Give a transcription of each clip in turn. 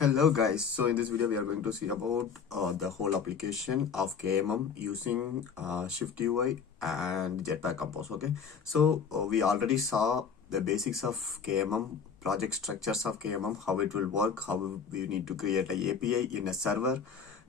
Hello guys, so in this video we are going to see about the whole application of KMM using SwiftUI and Jetpack Compose. Okay, so we already saw the basics of KMM, project structures of KMM, how it will work, how we need to create a API in a server,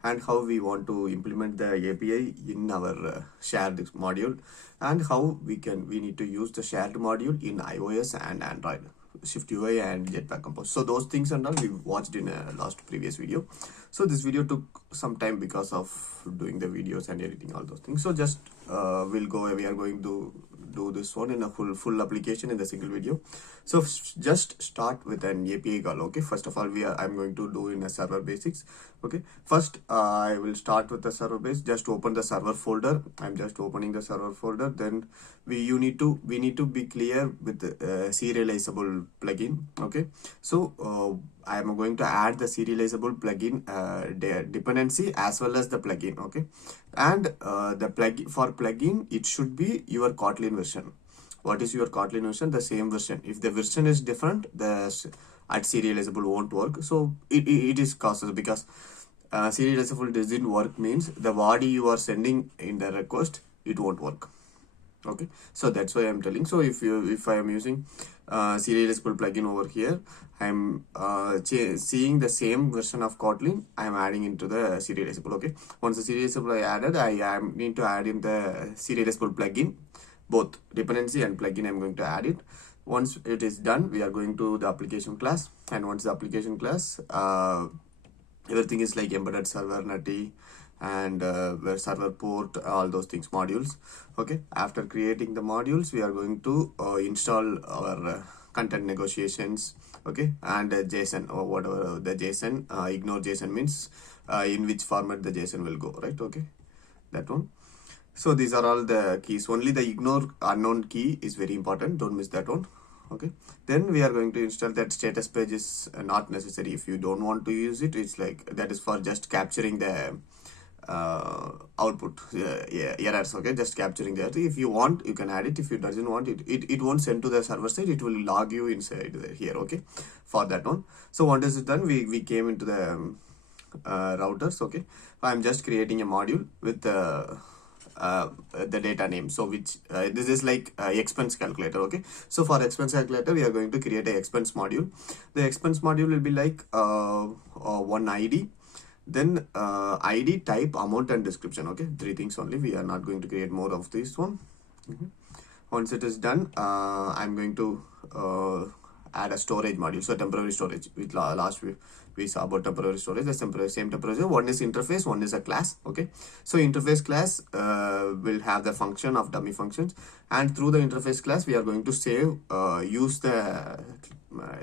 and how we want to implement the API in our shared module, and how we need to use the shared module in iOS and Android. SwiftUI and Jetpack Compose. So those things and all we watched in a last previous video. So this video took some time because of doing the videos and editing all those things. So just we are going to do this one in a full application in the single video. So just start with an API call. Okay, first of all I'm going to do in a server basics. Okay, first I will start with the server base. Just open the server folder. I'm just opening the server folder. Then we need to be clear with the serializable plugin. Okay, so I am going to add the serializable plugin dependency as well as the plugin. Okay, and the plugin it should be your Kotlin version. What is your Kotlin version? The same version. If the version is different, the at serializable won't work. So it is causes because serializable doesn't work means the body you are sending in the request it won't work. Okay, so that's why I'm telling. So if I am using serializable plugin over here, I'm seeing the same version of Kotlin, I'm adding into the serializable. Okay, once the serializable I added, I need to add in the serializable plugin, both dependency and plugin. I'm going to add it. Once it is done, we are going to the application class, and once the application class, everything is like embedded server, nutty, and server port, all those things, modules. Okay, after creating the modules we are going to install our content negotiations. Okay, and JSON or whatever the JSON, ignore JSON means in which format the JSON will go, right? Okay, that one. So these are all the keys. Only the ignore unknown key is very important, don't miss that one. Okay, then we are going to install that status page is not necessary. If you don't want to use it, it's like that is for just capturing the output errors. Okay, just capturing that. If you want you can add it. If you doesn't want it, it won't send to the server side, it will log you inside here. Okay, for that one. So once it is done, we came into the routers. Okay, I'm just creating a module with the data name. So which this is like expense calculator. Okay, so for expense calculator we are going to create a expense module. The expense module will be like one ID, then ID, type, amount and description. Okay, three things only. We are not going to create more of this one. Once it is done, I'm going to add a storage module. So temporary storage, with last we saw about temporary storage. The same temporary, one is interface, one is a class. Okay, so interface class will have the function of dummy functions, and through the interface class we are going to save use the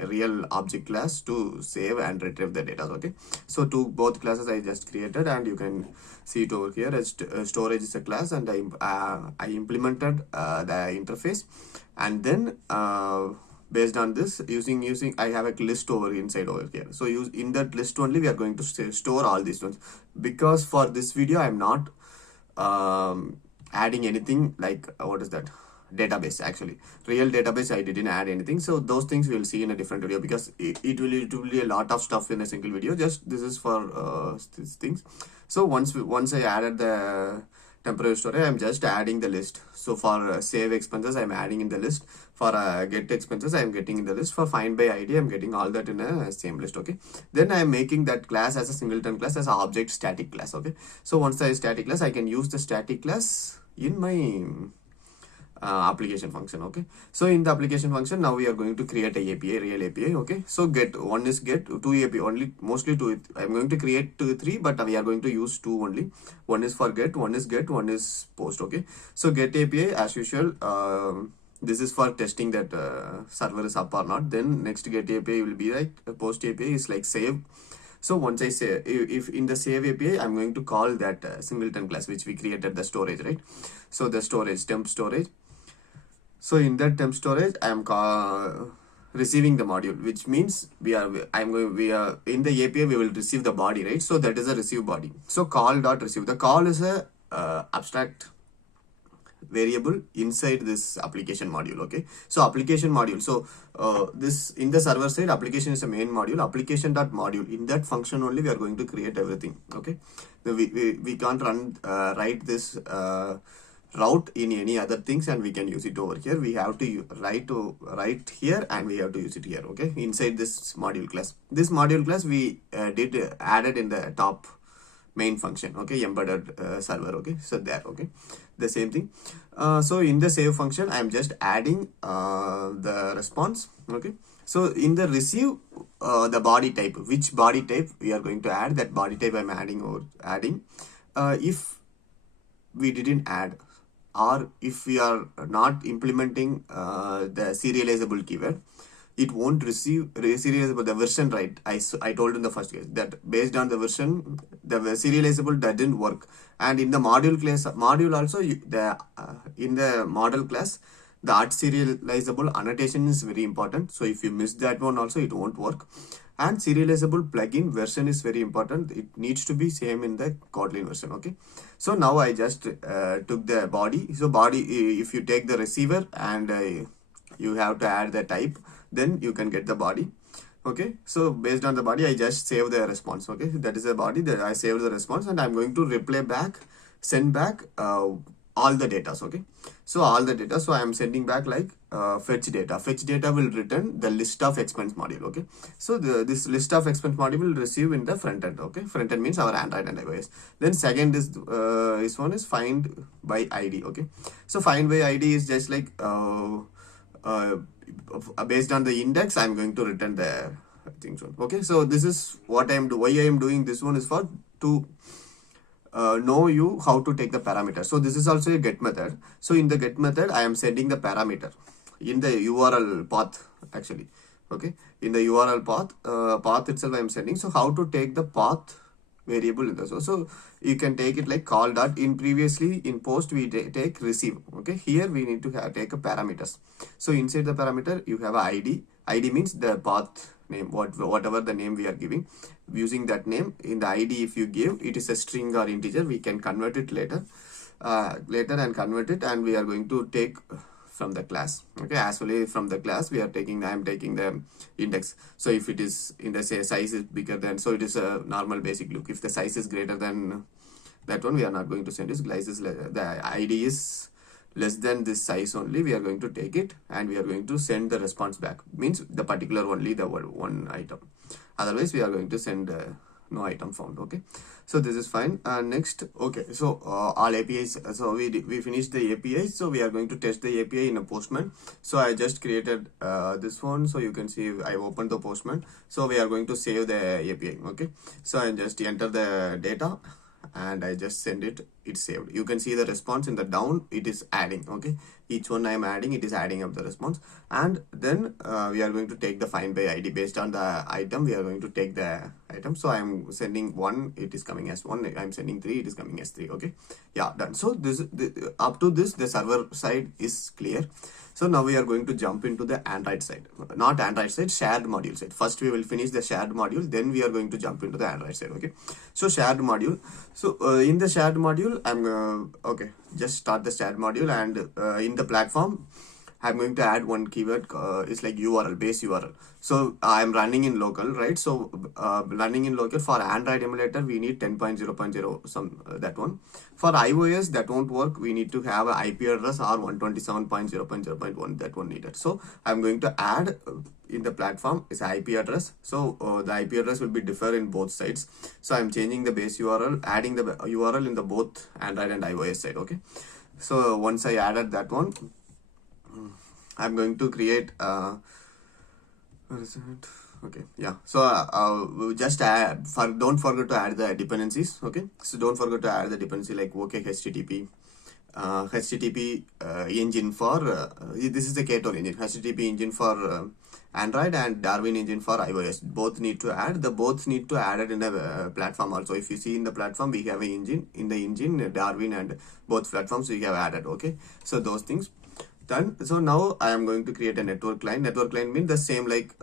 real object class to save and retrieve the data. Okay, so to both classes I just created, and you can see it over here as storage is a class, and I implemented the interface, and then based on this using I have a list inside over here. So in that list only we are going to store all these ones, because for this video I'm not adding anything like what is that database. Actually, real database I didn't add anything. So those things we'll see in a different video, because it will be a lot of stuff in a single video. Just this is for these things. So once I added the temporary storage, I'm just adding the list. So for save expenses I'm adding in the list. For get expenses I'm getting in the list. For find by ID I'm getting all that in a same list. Okay, then I'm making that class as a singleton class, as an object static class. Okay, so once I static class, I can use the static class in my application function. Okay, so in the application function now we are going to create a API, real API. Okay, so one is get, two API only, mostly two. I'm going to create three, but we are going to use two only. One is for get, one is post. Okay, so get API as usual, this is for testing that server is up or not. Then next get API will be like post API is like save. So once I say, if in the save API I'm going to call that singleton class which we created, the storage, right? So the storage, temp storage. So in that temp storage I am receiving the module, which means we are in the API we will receive the body, right? So that is a receive body. So call dot receive. The call is a abstract variable inside this application module. Okay, so application module, so this in the server side, application is a main module, application dot module. In that function only we are going to create everything. Okay, so we can't write this route in any other things, and we can use it over here. We have to write here, and we have to use it here. Okay, inside this module class. This module class we added in the top main function. Okay, embedded server. Okay, so there. Okay, the same thing. So in the save function, I am just adding the response. Okay, so in the receive, the body type, which body type we are going to add, that body type I'm adding. If we didn't add, or if we are not implementing the serializable keyword, it won't receive serializable the version, right? I told in the first case that based on the version, the serializable doesn't work. And in the module class, module also, in the model class, the art serializable annotation is very important. So if you miss that one also, it won't work. And serializable plugin version is very important. It needs to be same in the Kotlin version. Okay, so now I just took the body. So body, if you take the receiver and you have to add the type, then you can get the body. Okay, so based on the body, I just save the response. Okay, that is the body that I saved the response, and I'm going to reply back, send back all the data. Okay, so all the data, so I am sending back like fetch data will return the list of expense module. Okay, so this list of expense module will receive in the front end. Okay, front end means our Android and iOS. Then second is this one is find by ID. Okay, so find by ID is just like based on the index, I'm going to return the things. Okay, so this is what why I am doing this one is for to know you how to take the parameter. So this is also a get method. So in the get method, I am sending the parameter in the URL path actually. Okay, in the URL path itself I am sending. So how to take the path variable in the so you can take it like call dot. In previously in post we take receive. Okay, here we need to take a parameters. So inside the parameter you have a ID means the path name, whatever the name we are giving, using that name. In the ID, if you give it is a string or integer, we can convert it later and convert it, and we are going to take from the class. Okay, as well as from the class we are taking, I am taking the index. So if it is in the say size is bigger than, so it is a normal basic look. If the size is greater than that one, we are not going to send it. The ID is less than this size only, we are going to take it, and we are going to send the response back, means the particular only the one item. Otherwise we are going to send no item found. Okay, so this is fine. Next, okay, so all APIs, so we finished the APIs. So we are going to test the API in a Postman. So I just created this one, so you can see I opened the Postman. So we are going to save the API. Okay, so I just enter the data and I just send it, it's saved. You can see the response in the down, it is adding. Okay, each one I am adding, it is adding up the response. And then we are going to take the find by ID based on the item. We are going to take the item. So I am sending 1, it is coming as 1. I am sending 3, it is coming as 3. Okay, yeah, done. So this up to this the server side is clear. So now we are going to jump into the Android side, not Android side, shared module side. First we will finish the shared module, then we are going to jump into the Android side. Okay, so shared module. So in the shared module, I'm okay, just start the shared module, and in the platform I'm going to add one keyword. It's like URL, base URL. So I'm running in local, right? So running in local for Android emulator, we need 10.0.0 some that one. For iOS, that won't work. We need to have an IP address or 127.0.0.1, that one needed. So I'm going to add in the platform is IP address. So the IP address will be differ in both sides. So I'm changing the base URL, adding the URL in the both Android and iOS side. Okay. So once I added that one, I'm going to create what is it? Okay, yeah, so we'll just add don't forget to add the dependencies. Okay, so don't forget to add the dependency like OK HTTP engine for this is the Ktor engine, HTTP engine for Android and Darwin engine for iOS. Both need to add, both need to add it in the platform also. If you see in the platform, we have an engine, in the engine Darwin and both platforms we have added. Okay, so those things done. So now I am going to create a network client. Network client means the same like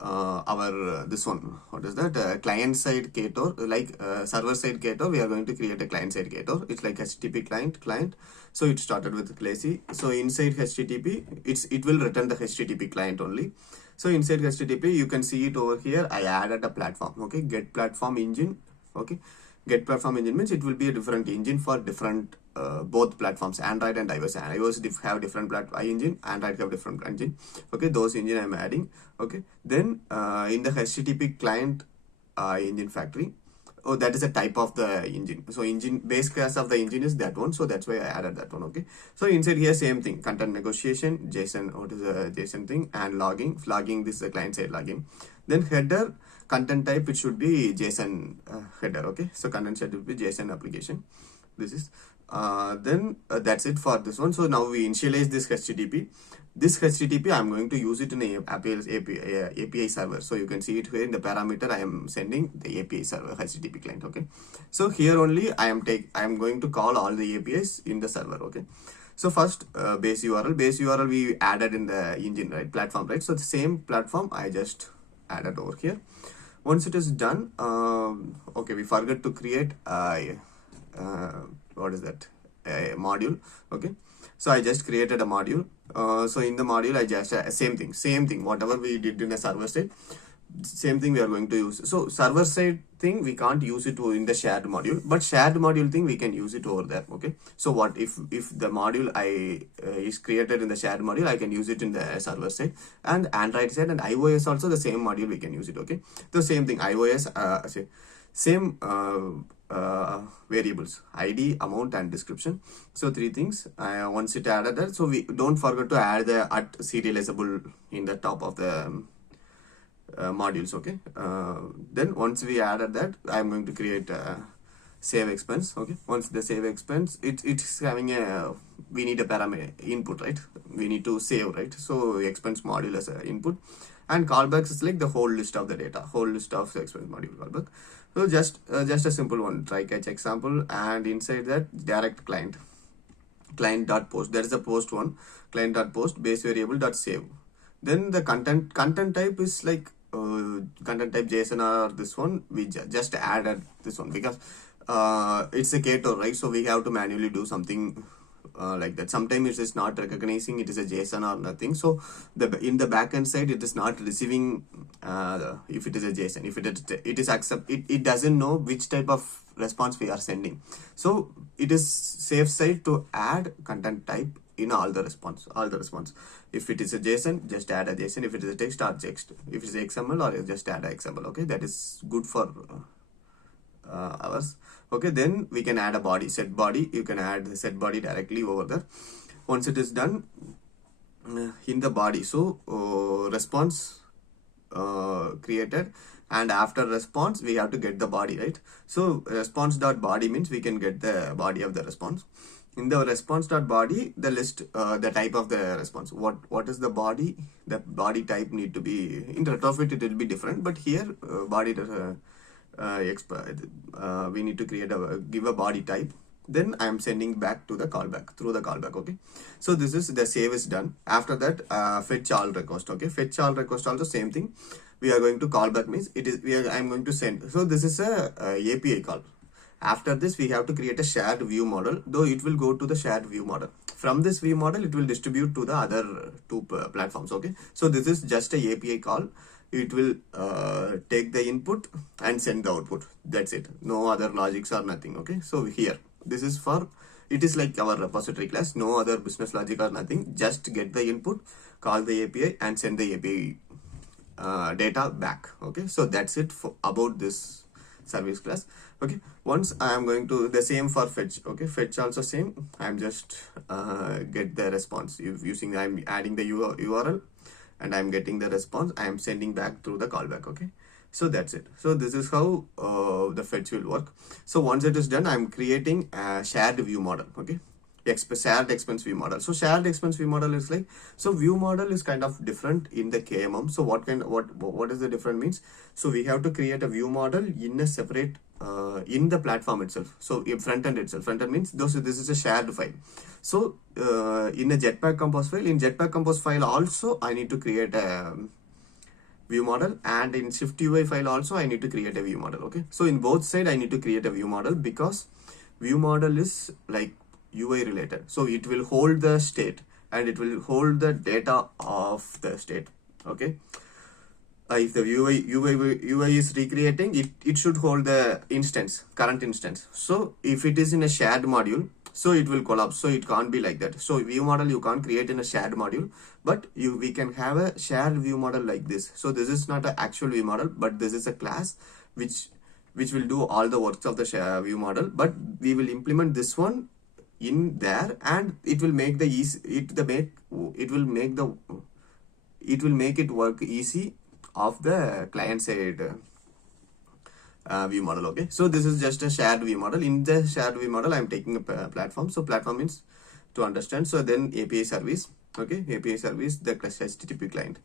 our this one, what is that, client side Ktor, like server side Ktor. We are going to create a client side Ktor. It's like HTTP client. So it started with lazy. So inside HTTP, it will return the HTTP client only. So inside HTTP, you can see it over here. I added a platform. Okay, get platform engine. Okay, get platform engine means it will be a different engine for different both platforms, Android and iOS. iOS have different engine, Android have different engine. Okay, those engine I'm adding. Okay, then in the HTTP client engine factory, oh, that is a type of the engine. So engine base class of the engine is that one, so that's why I added that one. Okay, so inside here same thing, content negotiation, JSON, what is a JSON thing, and logging, this is the client side logging. Then header content type, it should be JSON header. Okay, so content should be JSON application. This is then that's it for this one. So now we initialize this HTTP. This HTTP I'm going to use it in a API server. So you can see it here in the parameter. I am sending the API server HTTP client. Okay, so here only I am going to call all the APIs in the server. Okay, so first base URL we added in the engine, right, platform, right? So the same platform I just added over here. Once it is done, okay, we forgot to create what is that, a module. Okay, so I just created a module. So in the module I just same thing whatever we did in the server side, same thing we are going to use. So server side thing we can't use it in the shared module, but shared module thing we can use it over there. Okay, so what if the module is created in the shared module, I can use it in the server side, and Android side and iOS also the same module we can use it. Okay, the same thing, iOS same variables, ID, amount, and description. So three things. Once it added that, so we don't forget to add the @serializable in the top of the modules. Okay, then once we added that, I'm going to create save expense. Okay, once the save expense, it's having a, we need a parameter input, right? We need to save, right? So expense module as a input, and callbacks is like the whole list of the data, whole list of the expense module callback. So just a simple one, try catch example, and inside that direct client.post, that is the post one, client.post base variable dot save. Then the content type is like content type JSON or this one. We just added this one because it's a Ktor, right? So we have to manually do something like that. Sometimes it is not recognizing it is a JSON or nothing. So in the backend side, it is not receiving if it is a JSON. If it is accept, it doesn't know which type of response we are sending. So it is safe side to add content type in all the response. If it is a JSON, just add a JSON. If it is a text, add text. If it is XML, or just add a XML. Okay, that is good for ours. Okay, then we can add a body, set body. You can add the set body directly over there. Once it is done, in the body, so response created, and after response we have to get the body, right? So response.body means we can get the body of the response. In the response.body, the list, the type of the response, what is the body, the body type need to be, in retrofit it will be different, but here body we need to give a body type. Then I am sending back to the callback through the callback. Okay, so this is the save is done. After that, fetch all request. Okay, fetch all request also same thing. We are going to callback means it is I am going to send. So this is a API call. After this, we have to create a shared view model, though it will go to the shared view model. From this view model, it will distribute to the other two platforms. Okay, so this is just a API call. It will take the input and send the output. That's it. No other logics or nothing. Okay, so here, this is for, it is like our repository class. No other business logic or nothing. Just get the input, call the API, and send the API data back. Okay, so that's it for about this service class. Okay, once I am going to the same for fetch. Okay, fetch also same. I am just get the response using, I am adding the URL, and I am getting the response. I am sending back through the callback. Okay, so that's it. So this is how the fetch will work. So once it is done, I am creating a shared view model. Okay, shared expense view model. So shared expense view model is like, so view model is kind of different in the KMM. So what is the different means? So we have to create a view model in a separate in the platform itself. So in front end itself, front end means this is a shared file. So in a Jetpack Compose file, also I need to create a view model, and in SwiftUI file also I need to create a view model. Okay, so in both side I need to create a view model, because view model is like UI related, so it will hold the state and it will hold the data of the state. Okay, if the UI is recreating it, it should hold the instance, current instance. So if it is in a shared module, so it will collapse, so it can't be like that. So view model you can't create in a shared module, but we can have a shared view model like this. So this is not an actual view model, but this is a class which will do all the works of the view model, but we will implement this one in there, and it will make the easy it will make it work easy of the client side view model. Okay, so this is just a shared view model. In the shared view model I'm taking a platform. So platform means to understand, so then API service. Okay, API service, the HTTP client.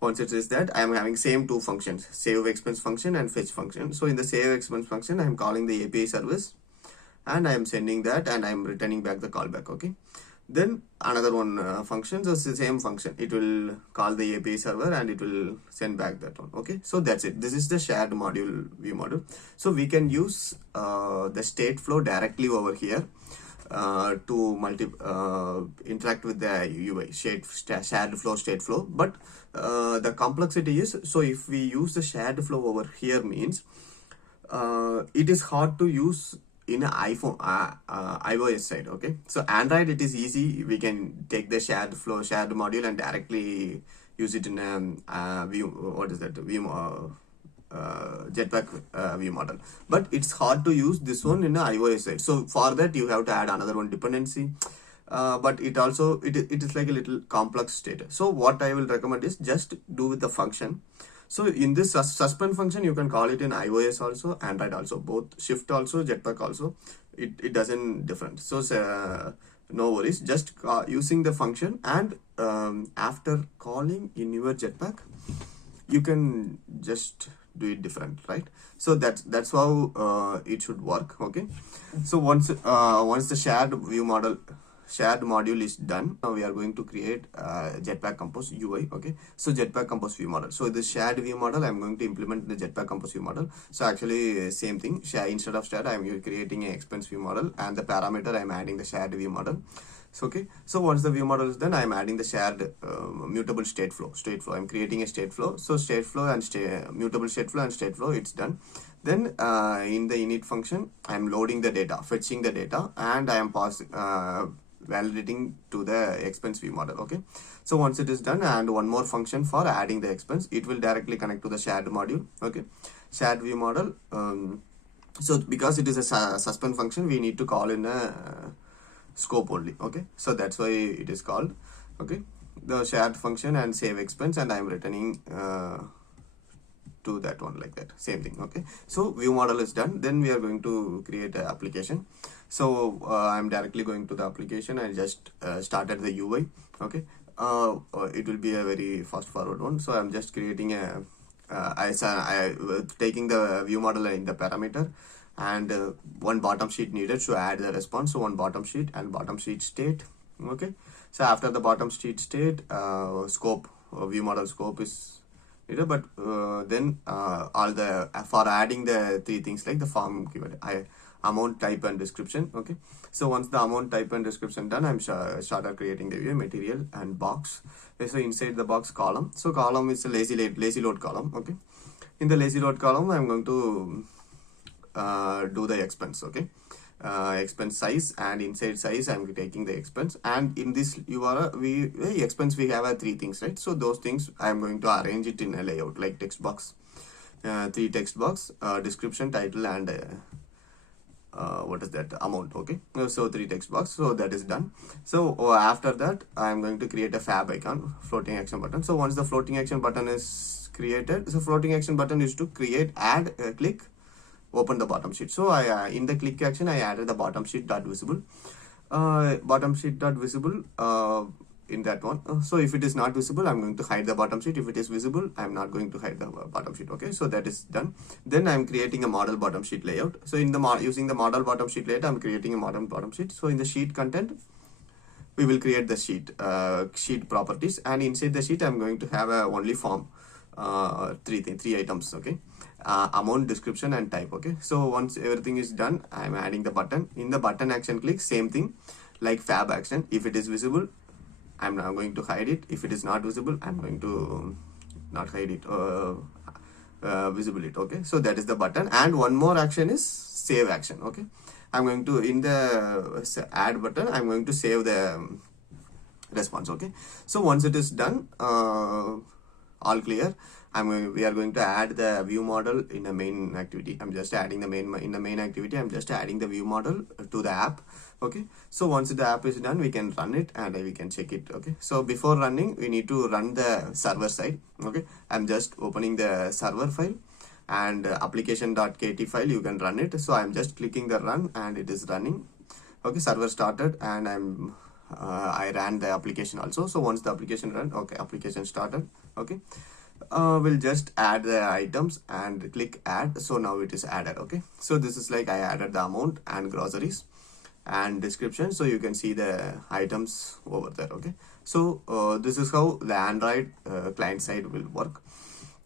Once it is that, I am having same two functions, save expense function and fetch function. So in the save expense function I am calling the API service, and I am sending that, and I am returning back the callback. Okay, then another one function, so it's the same function, it will call the API server and it will send back that one. Okay, so that's it. This is the shared module view model. So we can use the state flow directly over here to interact with the UI shared flow, state flow. But the complexity is, so if we use the shared flow over here means it is hard to use in an iPhone iOS side. Okay, so Android it is easy, we can take the shared module and directly use it in a view, what is that, view Jetpack view model. But it's hard to use this one in an iOS side, so for that you have to add another one dependency. But it also it is like a little complex state. So what I will recommend is just do with the function. So in this suspend function you can call it in iOS also, Android also, both Shift also, Jetpack also, it doesn't different. So no worries, just using the function, and after calling in your Jetpack you can just do it different, right? So that's how it should work. Okay, so once the shared module is done, now we are going to create Jetpack Compose UI. Okay, so Jetpack Compose view model. So the shared view model I'm going to implement the Jetpack Compose view model. So actually same thing, instead of shared I'm creating an expense view model, and the parameter I'm adding the shared view model. So okay, so once the view model is done, I'm adding the shared mutable state flow. I'm creating a state flow. So state flow and mutable state flow and state flow, it's done. Then in the init function I'm loading the data, fetching the data, and I am passing validating to the expense view model. Okay, so once it is done, and one more function for adding the expense, it will directly connect to the shared module. Okay, shared view model. So because it is a suspend function, we need to call in a scope only. Okay, so that's why it is called. Okay, the shared function and save expense, and I am returning to that one like that, same thing. Okay, so view model is done. Then we are going to create an application. So I'm directly going to the application and just started the UI. Okay, it will be a very fast forward one. So I'm just creating a taking the view model in the parameter, and one bottom sheet needed to add the response. So one bottom sheet and bottom sheet state. Okay, so after the bottom sheet state, scope, view model scope is needed, but then all the for adding the three things like the form keyword, amount, type, and description. Okay, so once the amount, type, and description done, I'm started creating the view, material, and box. Okay, so inside the box, column. So column is a lazy load column. Okay, in the lazy load column I'm going to do the expense. Okay, expense size, and inside size I'm taking the expense, and in this URL expense we have three things, right? So those things I'm going to arrange it in a layout like text box, three text box, description, title, and what is that, amount. Okay, so three text box. So that is done. So after that I'm going to create a fab icon, floating action button. So once the floating action button is created, so floating action button is to create, add, click, open the bottom sheet. So I in the click action I added the bottom sheet dot visible, in that one. So if it is not visible, I'm going to hide the bottom sheet. If it is visible, I'm not going to hide the bottom sheet. Okay, so that is done. Then I'm creating a model bottom sheet layout. So in the using the model bottom sheet layout, I'm creating a model bottom sheet. So in the sheet content, we will create the sheet properties, and inside the sheet I'm going to have a only form three items, okay. Amount, description and type, okay. So once everything is done, I'm adding the button. In the button action click, same thing like fab action. If it is visible, I'm now going to hide it. If it is not visible, I'm going to not hide it, visible it, okay. So that is the button. And one more action is save action, okay. I'm going to, in the add button, I'm going to save the response, okay. So once it is done, all clear, we are going to add the view model in the main activity. I'm just adding the in the main activity, I'm just adding the view model to the app, okay. So once the app is done, we can run it and we can check it, okay. So before running, we need to run the server side, okay. I'm just opening the server file and application.kt file, you can run it. So I'm just clicking the run and it is running, okay. Server started and I ran the application also. So once the application run, okay, application started, okay. We'll just add the items and click add. So now it is added, okay. So this is like I added the amount and groceries and description, so you can see the items over there, okay. So this is how the Android client side will work,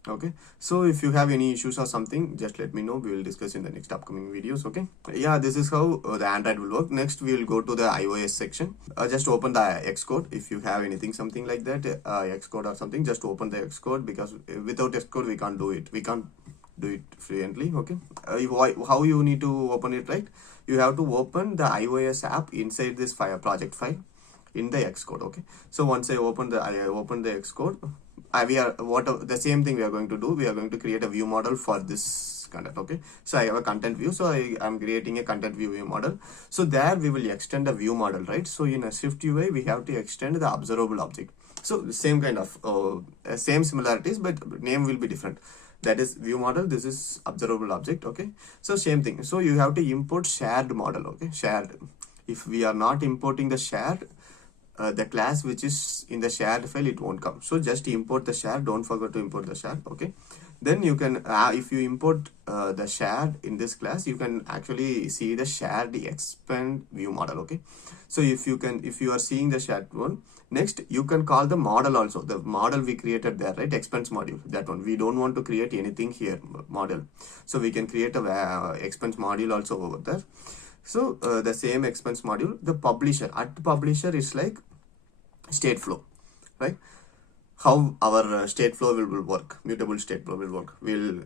okay. So if you have any issues or something, just let me know, we will discuss in the next upcoming videos, okay. Yeah, this is how the Android will work. Next we will go to the iOS section. Just open the Xcode. If you have anything something like that, Xcode or something, just open the Xcode, because without Xcode we can't do it, we can't do it fluently, okay. How you need to open it, right? You have to open the iOS app inside this project file in the Xcode, okay. So once I open the Xcode, the same thing we are going to do. We are going to create a view model for this content, okay. So I have a content view, so I am creating a content view model. So there we will extend a view model, right? So in a SwiftUI we have to extend the observable object. So the same kind of same similarities, but name will be different. That is view model, this is observable object, okay. So same thing. So you have to import shared model, okay. Shared, if we are not importing the shared, the class which is in the shared file, it won't come. So just import the shared, don't forget to import the shared, okay. Then you can if you import the shared in this class, you can actually see the shared expand view model, okay. So if you are seeing the shared one, next you can call the model also, the model we created there, right? Expense module, that one. We don't want to create anything here, model, so we can create a expense module also over there. So the same expense module, the publisher, at publisher is like state flow, right? How our state flow will work, mutable state flow will work. We'll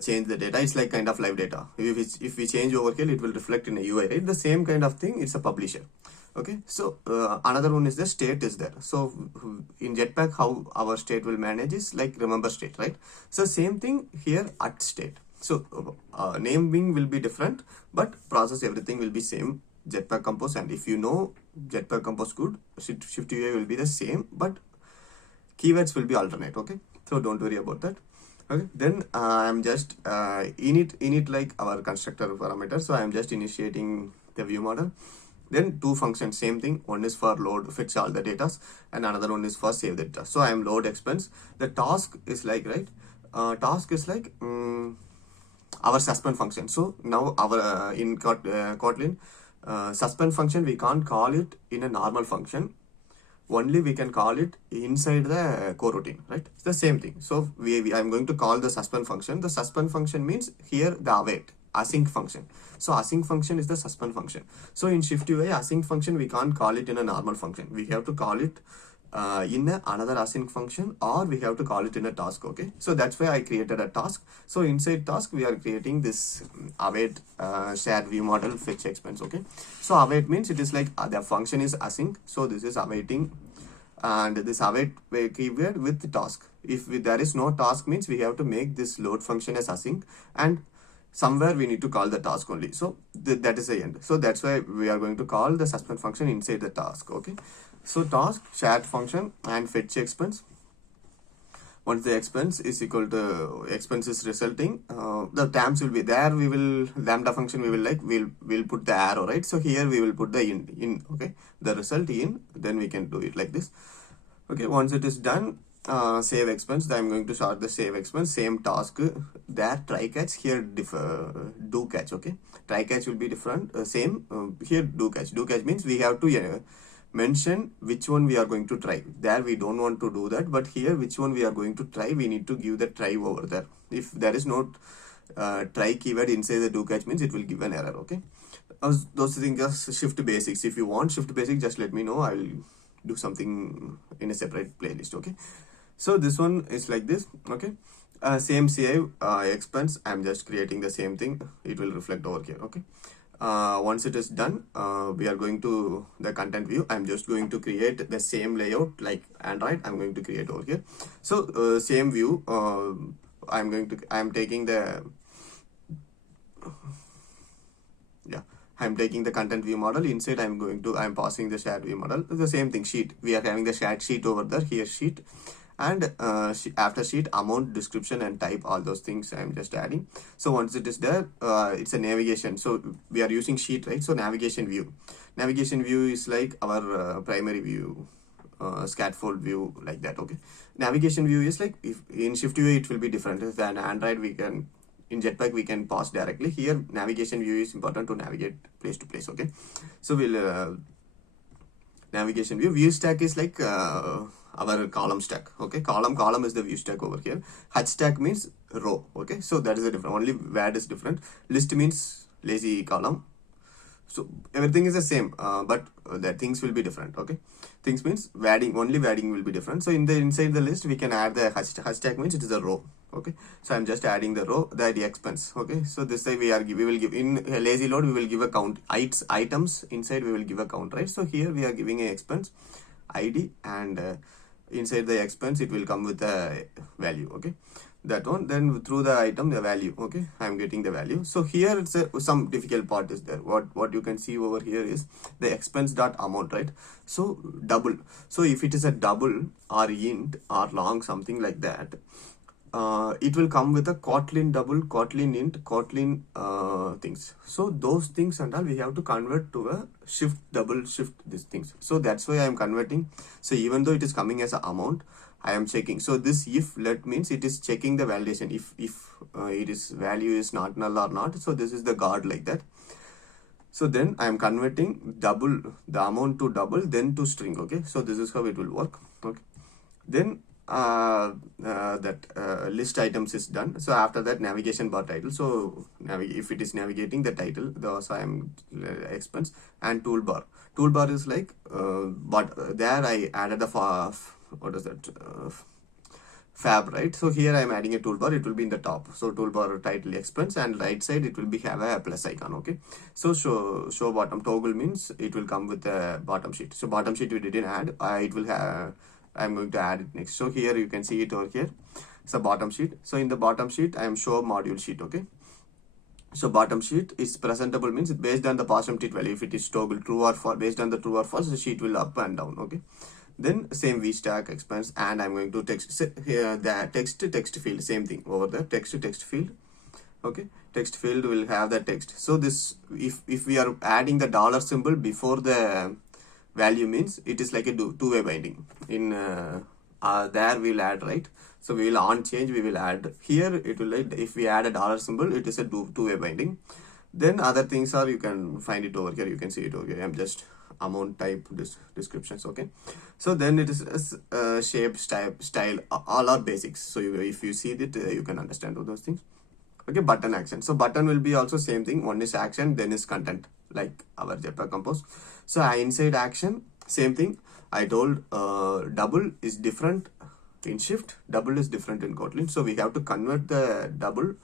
change the data. It's like kind of live data. If we change over here, it will reflect in a UI, right? The same kind of thing, it's a publisher, okay. So another one is the state is there. So in Jetpack, how our state will manage is like remember state, right? So same thing here at state. So naming will be different, but process everything will be same, Jetpack Compose. And if you know Jetpack Compose good, SwiftUI will be the same, but keywords will be alternate, okay. So don't worry about that, okay. Then I'm just init like our constructor parameter. So I'm just initiating the view model. Then two functions, same thing. One is for load, fetch all the data, and another one is for save the data. So I am load expense. The task is like, right, task is like our suspend function. So now our in Kotlin suspend function, we can't call it in a normal function, only we can call it inside the coroutine, right? It's the same thing. So I'm going to call the suspend function. The suspend function means here the await async function. So async function is the suspend function. So in SwiftUI, async function we can't call it in a normal function. We have to call it in another async function, or we have to call it in a task, okay. So that's why I created a task. So inside task we are creating this await shared view model fetch expense, okay. So await means it is like the function is async, so this is awaiting, and this await keyword with the task. If there is no task, means we have to make this load function as async, and somewhere we need to call the task only. So that is the end. So that's why we are going to call the suspend function inside the task, okay. So task shared function and fetch expense. Once the expense is equal to expense is resulting, the tabs will be there. We will lambda function, we will like we'll put the arrow, right? So here we will put the in, okay, the result in, then we can do it like this, okay. Once it is done, save expense, then I'm going to start the save expense, same task there, try catch, here do catch, okay. Try catch will be different, same here do catch. Do catch means we have to mention which one we are going to try. There we don't want to do that, but here which one we are going to try, we need to give the try over there. If there is no try keyword inside the do catch means it will give an error. Okay, those things are shift basics. If you want shift basics, just let me know. I will do something in a separate playlist. Okay, so this one is like this. Okay, same CI expense, I'm just creating the same thing, it will reflect over here. Okay, once it is done, we are going to the content view. I'm just going to create the same layout like Android. I'm going to create over here. So same view, I'm taking the I'm taking the content view model. Inside I'm passing the shared view model. The same thing, sheet, we are having the shared sheet over there. Here sheet, and after sheet, amount, description and type, all those things I'm just adding. So once it is there, it's a navigation. So we are using sheet, right? So navigation view is like our primary view, scatfold view, like that. Okay, navigation view is like, if in SwiftUI it will be different. If an Android, we can, in Jetpack we can pass directly. Here navigation view is important to navigate place to place. Okay, so we'll navigation view stack is like our column stack. Okay, column is the view stack over here. H stack means row. Okay, so that is a different, only word is different. List means lazy column. So everything is the same, but the things will be different. Okay, things means wadding, only wadding will be different. So inside the list we can add the hashtag means it is a row. Okay, so I'm just adding the row, the expense. Okay, so this way we will give in a lazy load, we will give a count. Items inside we will give a count, right? So here we are giving a expense ID, and inside the expense it will come with a value. Okay, that one, then through the item the value. Okay, I'm getting the value. So here it's some difficult part is there. What you can see over here is the expense dot amount, right? So double, so if it is a double or int or long, something like that, it will come with a Kotlin double, Kotlin int, Kotlin things. So those things and all we have to convert to a shift double, shift these things. So that's why I am converting. So even though it is coming as an amount, I am checking. So this if let means it is checking the validation, if it is value is not null or not. So this is the guard, like that. So then I am converting double, the amount to double, then to string. Okay, so this is how it will work. Okay, then list items is done. So after that, navigation bar title. So if it is navigating the title, so I am expense, and toolbar. Toolbar is like, but there I added the what is that, fab, right? So here I am adding a toolbar, it will be in the top. So toolbar title expense, and right side it will be have a plus icon. Okay, so show bottom toggle means it will come with the bottom sheet. So bottom sheet we didn't add, it will have, I'm going to add it next. So here you can see it over here. So bottom sheet. So in the bottom sheet I am show module sheet. Okay, so bottom sheet is presentable means based on the pass empty value. If it is toggle true or false, based on the true or false, the sheet will up and down. Okay, then same v stack expense, and I'm going to text here the text field, same thing over there, text field. Okay, text field will have the text. So this, if we are adding the dollar symbol before the value means it is like a two-way binding. In there we'll add, right? So we will on change, we will add here. It will, like, if we add a dollar symbol, it is a two-way binding. Then other things are, you can find it over here, you can see it over here. I'm just amount type descriptions. Okay, so then it is shape, style, all are basics. So if you see that, you can understand all those things. Okay, button action. So button will be also same thing. One is action, then is content, like our Jetpack Compose. So inside action, same thing. I told double is different in Shift, double is different in Kotlin. So we have to convert the double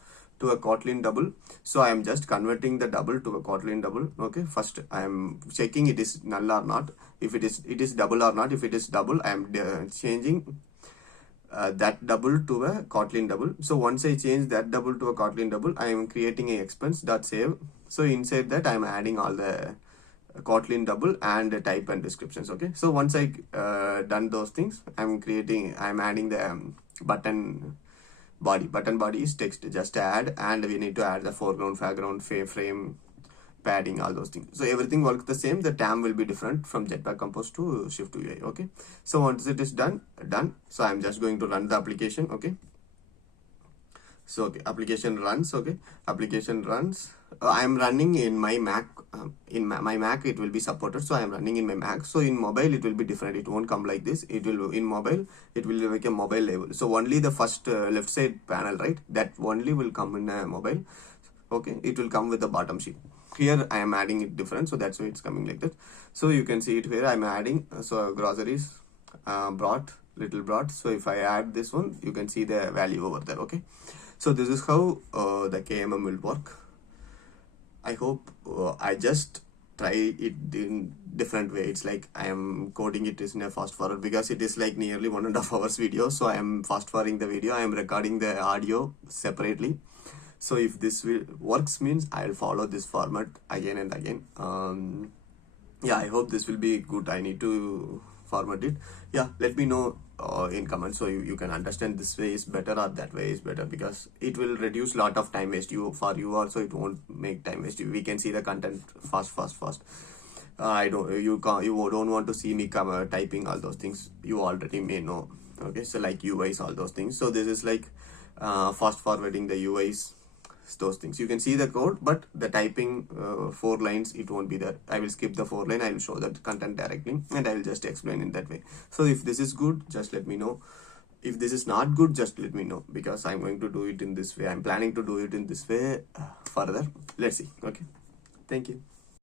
to a Kotlin double. So I am just converting the double to a Kotlin double. Okay, first I am checking it is null or not. If it is double or not. If it is double, I am changing that double to a Kotlin double. So once I change that double to a Kotlin double, I am creating a expense.save. So inside that I am adding all the Kotlin double and type and descriptions. Okay, so once I done those things, I'm adding the button body. Button body is text, just add, and we need to add the foreground, background, frame, padding, all those things. So everything works the same. The TAM will be different from Jetpack Compose to SwiftUI. Okay, so once it is done. So I'm just going to run the application. Okay, So okay, application runs. Okay, application runs. I am running in my Mac. My Mac it will be supported, so I am running in my Mac. So in mobile it will be different. It won't come like this. It will in mobile. It will be like a mobile level. So only the first left side panel, right? That only will come in a mobile. Okay, it will come with the bottom sheet. Here I am adding it different, so that's why it's coming like that. So you can see it here. I'm adding so groceries, brought, little brought. So if I add this one, you can see the value over there. Okay, so this is how the KMM will work. I hope I just try it in different way. It's like I am coding it in a fast forward because it is like nearly 1.5 hours video. So I am fast forwarding the video. I am recording the audio separately. So if this works means I'll follow this format again and again. Yeah, I hope this will be good. I need to format it. Yeah, let me know in comments so you can understand this way is better or that way is better, because it will reduce lot of time waste. For you also it won't make time waste. We can see the content fast. I don't you don't want to see me typing all those things. You already may know. Okay, so like UIs, all those things. So this is like fast forwarding the UIs, those things. You can see the code, but the typing 4 lines, it won't be there. I will skip the 4 line. I will show that content directly and I will just explain in that way. So if this is good, just let me know. If this is not good, just let me know, because I'm going to do it in this way. I'm planning to do it in this way further. Let's see. Okay, thank you.